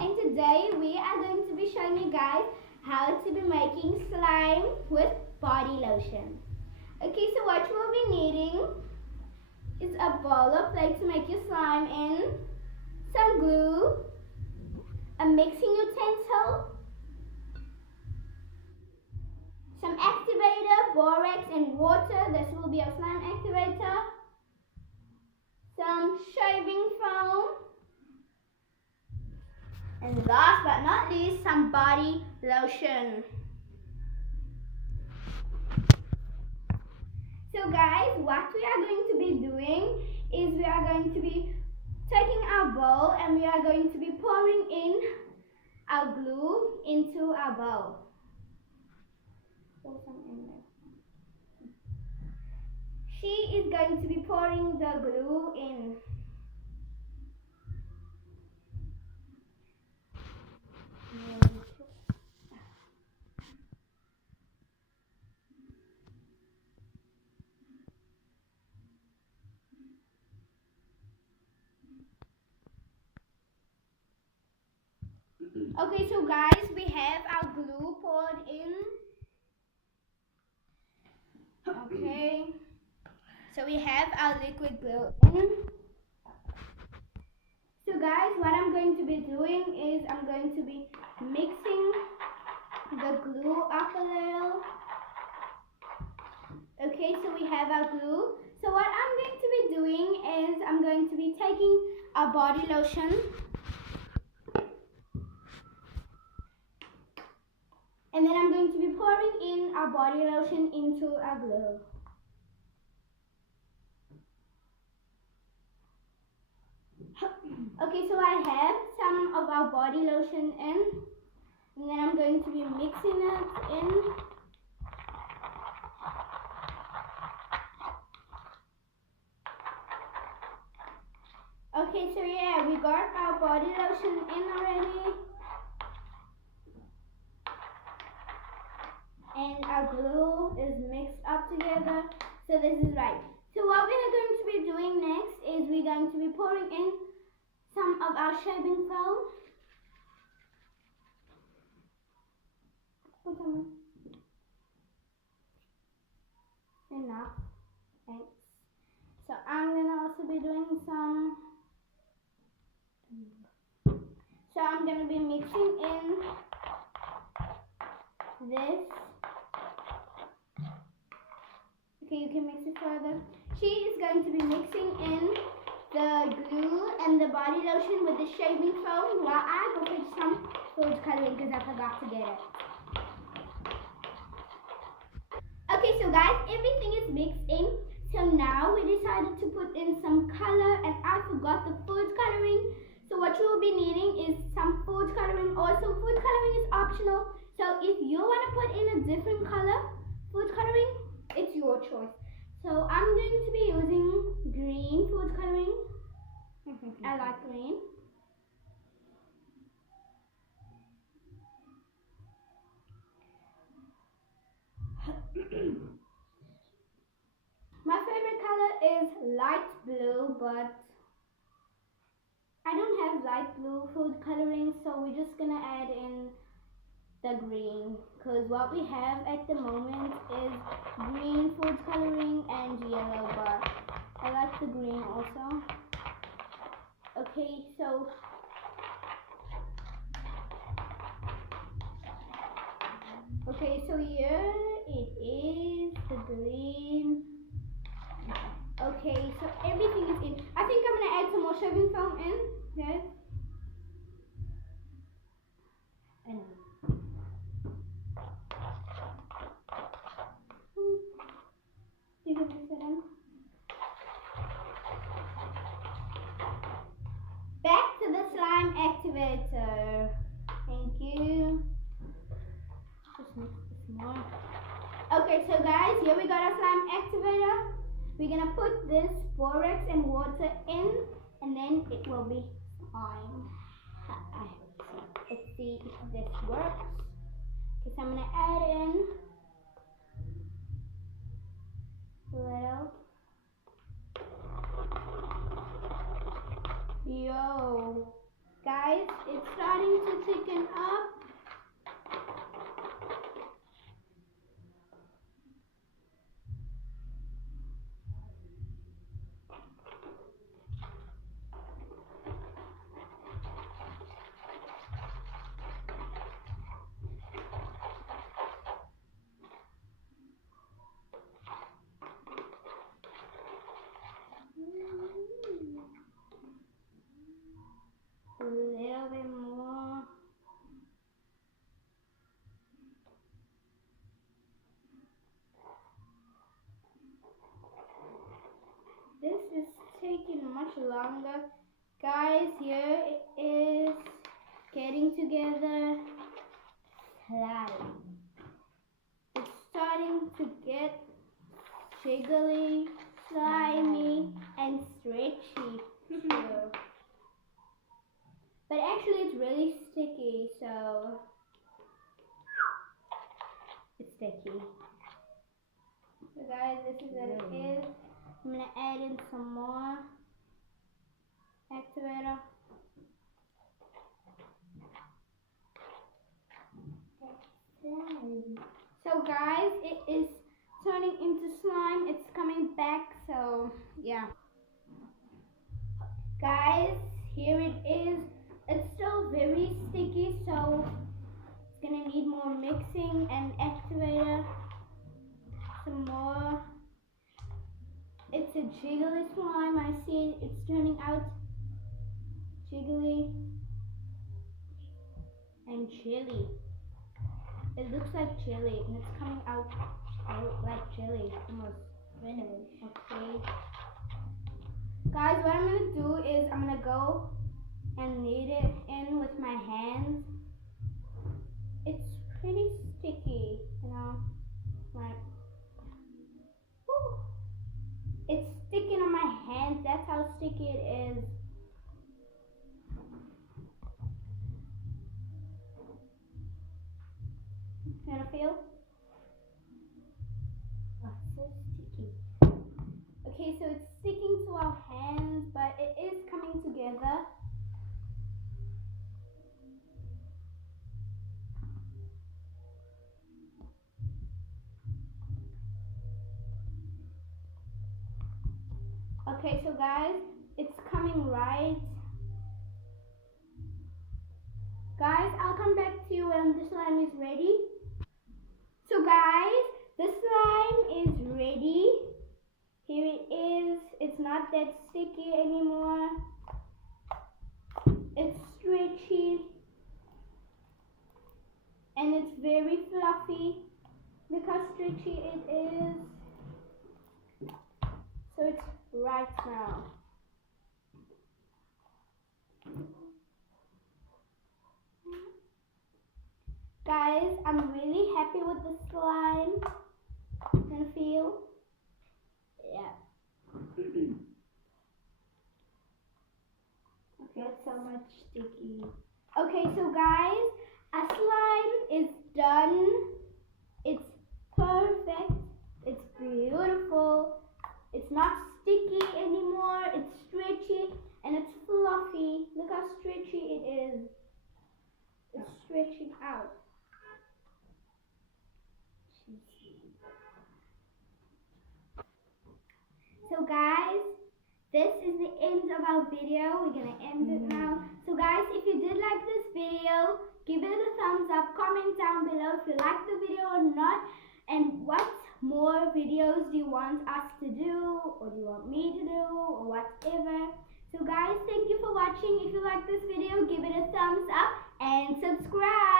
and today we are going to be showing you guys how to be making slime with body lotion. Okay, so what you will be needing is a bowl or plate to make your slime in, some glue, a mixing utensil, some activator, borax and water. This will be a slime activator, some shaving foam, and last but not least, some body lotion. So guys, what we are going to be doing is we are going to be taking our bowl and we are going to be pouring in our glue into our bowl. Pour some in there. She is going to be pouring the glue in. Okay, so guys, we have our glue poured in. Okay, so we have our liquid glue in. So guys, what I'm going to be doing is I'm going to be mixing the glue up a little. Okay, so we have our glue. So what I'm going to be doing is I'm going to be taking our body lotion and then I'm going to be pouring in our body lotion into our glue. Okay, so I have some of our body lotion in, and then I'm going to be mixing it in. Okay, so yeah, we got our body lotion in already. And our glue is mixed up together, so this is right. So what we are going to be doing next is we're going to be pouring in some of our shaving foam. Enough. Thanks. So I'm gonna also be doing some. So I'm gonna be mixing in this. Okay, you can mix it further. She is going to be mixing in the glue and the body lotion with the shaving foam while I go fetch some food coloring because I forgot to get it. Okay, so guys, everything is mixed in. So now we decided to put in some color and I forgot the food coloring. So what you will be needing is some food coloring. Also, food coloring is optional. So if you want to put in a different color food coloring, it's your choice. So I'm going to be using green food coloring. I like green. My favorite color is light blue, but I don't have light blue food coloring, so we're just gonna add in the green, because what we have at the moment is green food coloring and yellow, but I like the green also. Okay, so here it is, the green. Okay, so everything is in. I think I'm gonna add some more shaving foam in, guys. And you can mix it in. Back to the slime activator. Thank you. Just mix this more. Okay, so guys, here we got our slime activator. We're gonna put this borax and water in, and then it will be slime. Let's see if this works. Okay, so I'm gonna add in a little. Yo, Guys, it's starting to thicken up. A little bit more. This is taking much longer. Guys, here it is getting together. Slime. It's starting to get jiggly, slimy, and stretchy too. But actually it's really sticky, so it's sticky. So guys, this is what it is. I'm gonna add in some more activator. So guys, it is turning into slime. It's coming back, so yeah. Guys, here it is. It's still very sticky, so it's gonna need more mixing and activator. Some more. It's a jiggly slime. I see it's turning out jiggly and jelly. It looks like jelly and it's coming out like jelly almost. Finished. Okay. Guys, what I'm gonna do is I'm gonna go and knead it in with my hands. It's pretty sticky, you know, like, whew. It's sticking on my hands. That's how sticky it is. You wanna feel? Oh, it's so sticky. Okay, so it's sticking to our hands, but it is coming together. Okay, so guys, it's coming right. Guys, I'll come back to you when the slime is ready. So guys, the slime is ready. Here it is. It's not that sticky anymore. It's stretchy. And it's very fluffy. Look how stretchy it is. So it's right now. Guys, I'm really happy with the slime. Can feel? Yeah. Okay, that's so much sticky. Okay, so guys, our slime is done. It's perfect. It's beautiful. It's not sticky anymore. It's stretchy and it's fluffy. Look how stretchy it is. It's stretching out. So guys, this is the end of our video. We're gonna end it now. So guys, if you did like this video, give it a thumbs up. Comment down below if you like the video or not. And what more videos do you want us to do, or do you want me to do, or whatever. So guys, thank you for watching. If you like this video, give it a thumbs up and subscribe.